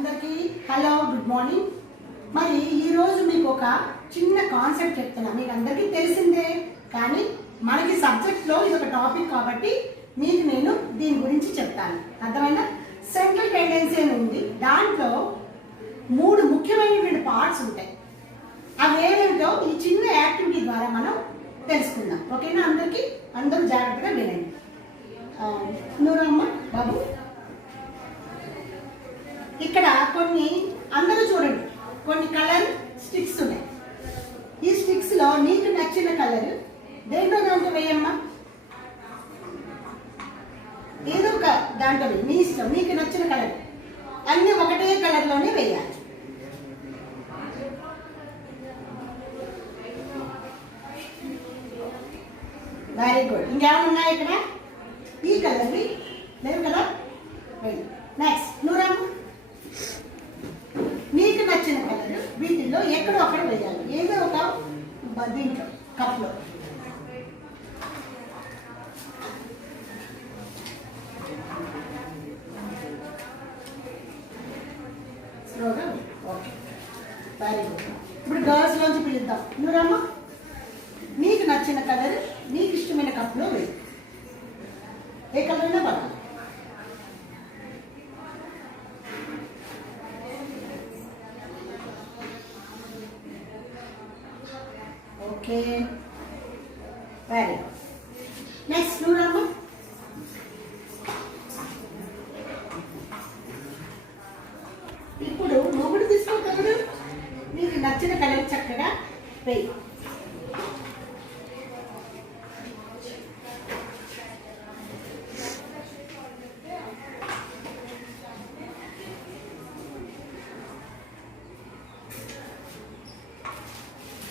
అందరికీ hello good morning. మరి ఈరోజు మీకు ఒక చిన్న కాన్సెప్ట్ చెప్తున్నా. మీకు అందరికీ తెలిసిందే, కానీ మనకి సబ్జెక్ట్లో ఇది ఒక టాపిక్ కాబట్టి మీకు నేను దీని గురించి చెప్తాను. అర్థమైనా? సెంట్రల్ టెండెన్సీ అని ఉంది. దాంట్లో 3 ముఖ్యమైనటువంటి పార్ట్స్ ఉంటాయి. అవి ఏమేమిటో ఈ చిన్న యాక్టివిటీ ద్వారా మనం తెలుసుకుందాం. ఓకేనా? అందరూ జాగ్రత్తగా వినండి. నూరమ్మ బాబు, ఇక్కడ అందరూ చూడండి, కొన్ని కలర్ స్టిక్స్ ఉన్నాయి. ఈ స్టిక్స్ లో నీకు నచ్చిన కలర్ దాంట్లో వేయమ్మా. ఏదో ఒక దాంట్లో మీ ఇష్టం, నీకు నచ్చిన కలర్ అన్ని ఒకటే కలర్ లోనే వేయాలి. Very good. ఇంకేమైనా ఉన్నాయి ఇక్కడ? ఈ కలర్ లేవు కదా? నెక్స్ట్ నూరమ్మ, నీకు నచ్చిన కలర్ వీటిల్లో ఎక్కడో అక్కడ వేయాలి. ఏదో ఒక దీంట్లో కప్లో. స్లోగా. Okay, very good. ఇప్పుడు గర్ల్స్ లోంచి పిలుద్దాం. నూరమ్మ, నీకు నచ్చిన కలర్ నీకు ఇష్టమైన కప్లో వేయి. ఏ కలర్ అయినా పడాలి. Okay, very good. నెక్స్ట్ నూరమ్మ, ఇప్పుడు మొగుడు తీసుకోగలరు. నీకు నచ్చిన కలర్ చక్కగా వేయి.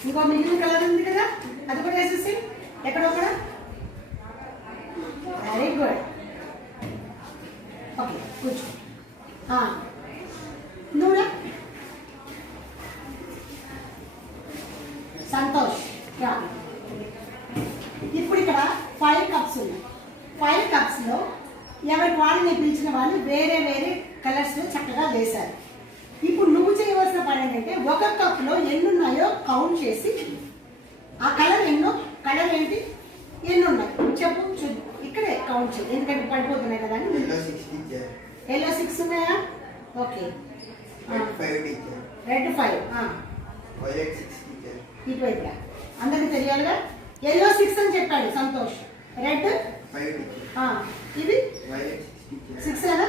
ఇంకో మిగిలిన కలర్ ఉంది కదా, అది కూడా వేసేసి ఎక్కడో కూడా. Very good. ఓకే, కూర్చో. నూనె సంతోష్. ఇప్పుడు ఇక్కడ 5 కప్స్ ఉన్నాయి. 5 కప్స్లో ఎవరి వాళ్ళని పిలిచిన వాళ్ళు వేరే వేరే కలర్స్లో చక్కగా వేశారు. ఇప్పుడు నువ్వు చేయవలసిన పని ఏంటంటే, ఒక కప్లో ఎన్ని ఉన్నాయో కౌంట్ చేసి ఆ కలర్ ఏంటి ఎన్ని ఉన్నాయి చెప్పు. చూద్దాం, ఇక్కడే కౌంట్ చేయి, ఎందుకంటే పడిపోతున్నాయి కదా. ఎల్లో 6 ఉన్నాయా? ఓకే. రెడ్ 5. ఇటువైపుగా అందరికి తెలియాలిగా. ఎల్లో 6 అని చెప్పాడు సంతోష్. రెడ్ 5. ఇవి 6 ఏనా?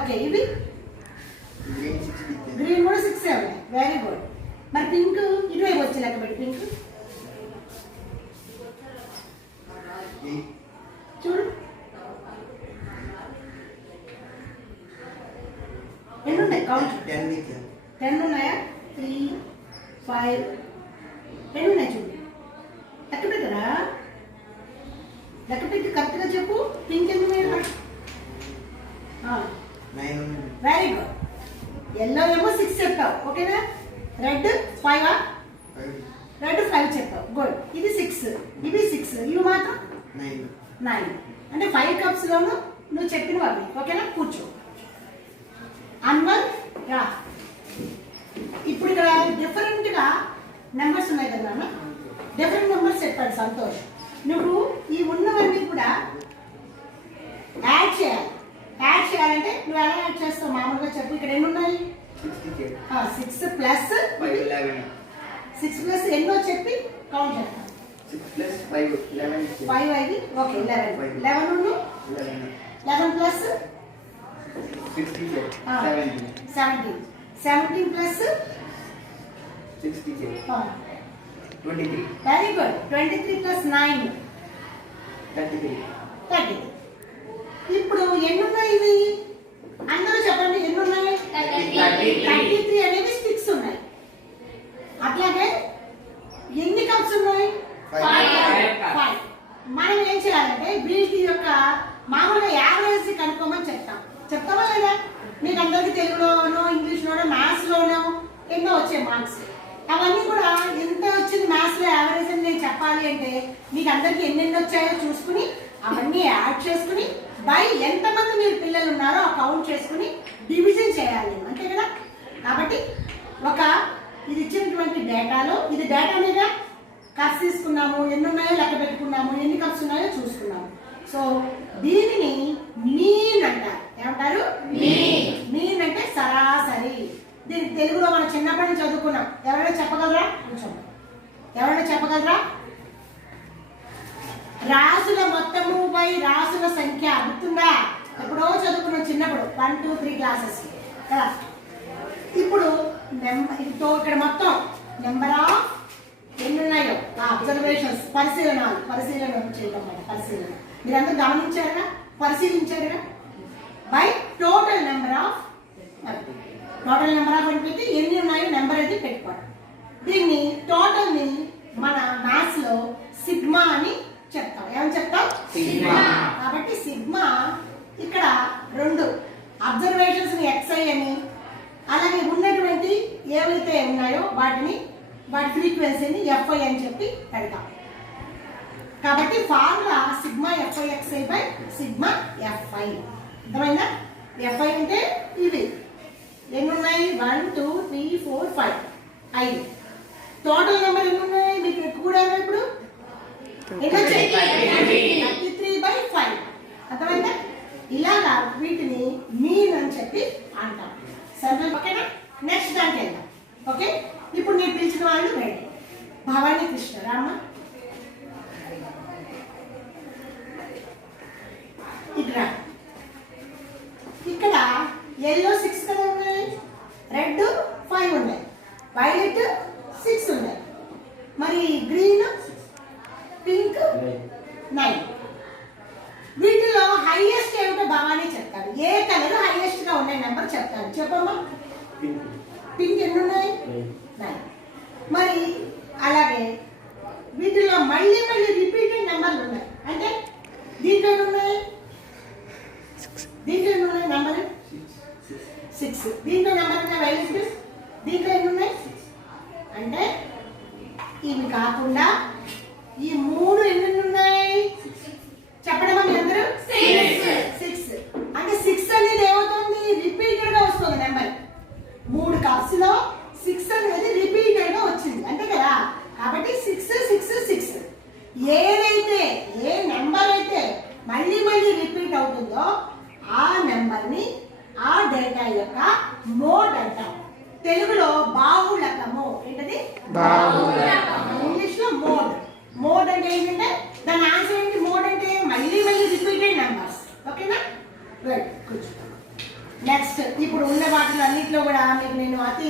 ఓకే. ఇవి గ్రీన్ కూడా 6 ఉన్నాయి. Very good. మరి పింక్ ఇటువైపు వచ్చి లెక్క పెట్టి. పింక్ చూడు, ఎన్ని ఉన్నాయి కౌంట్? 10 ఉన్నాయా? 3, 5 ఎన్ని ఉన్నాయి చూడు. లెక్క పెట్టరా? లెక్క పెట్టి కరెక్ట్గా చెప్పు. పింక్ ఎన్ని ఉన్నాయి? Very good. ఎల్లో ఏమో 6 చెప్పావు. ఓకేనా? రెడ్ 5. రెడ్ 5 చెప్పావు. గుడ్. ఇది 6, ఇవి 6, ఇవి మాత్రం 9. అంటే 5 కప్స్ లోను నువ్వు చెప్పిన వాళ్ళు. ఓకేనా? కూర్చో. అన్వర్ రా. ఇప్పుడు ఇక్కడ డిఫరెంట్ గా నెంబర్స్ ఉన్నాయి కదా నాన్న, డిఫరెంట్ నెంబర్స్ చెప్పాడు సంతోష్. నువ్వు ఈ ఉన్నవన్నీ కూడా యాడ్ చేయాలి. యాడ్ చేయాలంటే నువ్వు ఎలా యాడ్ చేస్తావు మామూలుగా చెప్పు. ఇక్కడ ఎన్ని ఉన్నాయి? 6 ప్లస్ 6 ప్లస్ ఎన్నో చెప్పి కౌంట్ చేస్తాం. 6 ప్లస్ 5 11. 5 అయింది. Okay, 11. 11 plus 17. 17 plus 23. Very good. 23 plus 9 30. ఇప్పుడు ఎన్ని ఉన్నాయి ఇవి? అందరూ చెప్పండి, ఎన్ని ఉన్నాయి? 33 అనేవి స్టిక్స్ ఉన్నాయి. అట్లాగే ఎన్ని కప్స్ ఉన్నాయి? 5. మనం ఏం చేయాలంటే వీటి యొక్క మామూలుగా యావరేజ్ కనుక్కోమని చెప్తామా లేదా? మీకు అందరికీ తెలుగులోనో ఇంగ్లీష్లోనో మ్యాథ్స్లోనో ఎన్నో వచ్చే మార్క్స్. అవన్నీ కూడా ఎంత వచ్చింది మ్యాథ్స్లో యావరేజ్ అని నేను చెప్పాలి అంటే మీకు అందరికీ ఎన్నెన్ని వచ్చాయో చూసుకుని అవన్నీ యాడ్ చేసుకుని బై ఎంతమంది మీరు పిల్లలు ఉన్నారో ఆ కౌంట్ చేసుకుని డివిజన్ చేయాలి, అంతే కదా. కాబట్టి ఇది ఇచ్చినటువంటి డేటాలో ఇది డేటా మీద కప్స్ తీసుకున్నాము, ఎన్ని ఉన్నాయో లెక్క పెట్టుకున్నాము, ఎన్ని కప్స్ ఉన్నాయో చూసుకున్నాము. సో దీనిని మీన్ అంటారు. ఏమంటారు? మీన్ అంటే సరాసరి. దీనికి తెలుగులో మనం చిన్నప్పటి నుంచి చదువుకున్నాం. ఎవరైనా చెప్పగలరా? కొంచెం ఎవరైనా చెప్పగలరా? రాసుల మొత్తము బై రాసుల సంఖ్య గుర్తుందా? ఎప్పుడో చదువుకున్నాం చిన్నప్పుడు 1, 2, 3 క్లాసెస్ కదా. ఇప్పుడు ఇక్కడ మొత్తం నెంబర్ ఆఫ్ ఎన్ని ఉన్నాయో అబ్జర్వేషన్స్ పరిశీలన చేయడం. పరిశీలన మీరందరూ గమనించారుగా, పరిశీలించారుగా. బై టోటల్ నెంబర్ ఆఫ్ అని పెట్టి ఎన్ని ఉన్నాయో నెంబర్ అయితే పెట్టుకోండి. దీన్ని టోటల్ని మన మ్యాథ్స్ లో సిగ్మా అని చెప్తాం. ఏమని చెప్తాం? కాబట్టి సిగ్మా ఇక్కడ 2 అబ్జర్వేషన్స్ ని XI అని, అలాగే ఉన్నటువంటి ఏవైతే ఉన్నాయో వాటి ఫ్రీక్వెన్సీని FI అని చెప్పి పెడతాం. కాబట్టి formula sigma FIXI by sigma FI. అర్థమైందా? FI అంటే ఇవి ఎన్ని ఉన్నాయి? 1, 2, 3, 4, 5 5. టోటల్ నెంబర్ ఎన్ని ఉన్నాయి మీకు ఎక్కువ కూడా ఇప్పుడు? 33/5. అర్థమైందా? ఇలాగా వీటిని మీన్ అని చెప్పి అంటాం. సరే, ఓకేనా? నెక్స్ట్ దానికి వెళ్దాం. ఓకే, ఇప్పుడు నేను పిలిచిన వాళ్ళు రెడీ. భవానీ కృష్ణ రామ్మ ఇక్కడ ఎల్లో 6 కదా ఉన్నాయి, రెడ్ 5 ఉన్నాయి, వైలెట్ 6 ఉన్నాయి, మరి గ్రీన్ పింక్ 9. వీటిలో హైయెస్ట్ ఏమిటో భవానీ చెప్తాడు. ఏ కలర్ హైయెస్ట్ గా ఉన్న నెంబర్ చెప్తాడు. చెప్పమ్మా. పింక్ ఎన్ని ఉన్నాయి? 9. మరి అలాగే వీటిలో మళ్ళీ రిపీటెడ్ నెంబర్లు ఉన్నాయి. అంటే దీంట్లో ఉన్నాయి నెంబర్ 6. దీంట్లో నెంబర్ ఉన్నాయి వైలెట్. దీంట్లో ఎన్ని ఉన్నాయి? అంటే ఇవి కాకుండా ఈ 3 ఎన్ని ఉన్నాయి చెప్పడమా మీ అందరూ? 6. అంటే 6 అనేది ఏమవుతుంది? రిపీటెడ్ గా వస్తుంది నెంబర్. 3 కప్స్ లో 6 అనేది రిపీటెడ్ గా వచ్చింది, అంతే కదా. కాబట్టి 6. ఏదైతే ఏ నెంబర్ అయితే మళ్ళీ రిపీట్ అవుతుందో ఆ నెంబర్ ని ఆ డేటా యొక్క మోడ్ అంటాం. తెలుగులో బాహుళకము. ఏంటది? ఇంగ్లీష్ లో మోడ్ అంటే ఏంటంటే దాని ఆన్సర్ ఏంటి? మోడ్ అంటే మళ్ళీ రిపీటెడ్ నెంబర్స్. ఓకేనా? రైట్, కూర్చో. నెక్స్ట్ ఇప్పుడు ఉన్న వాటిలో అన్నింటిలో కూడా మీకు నేను అతి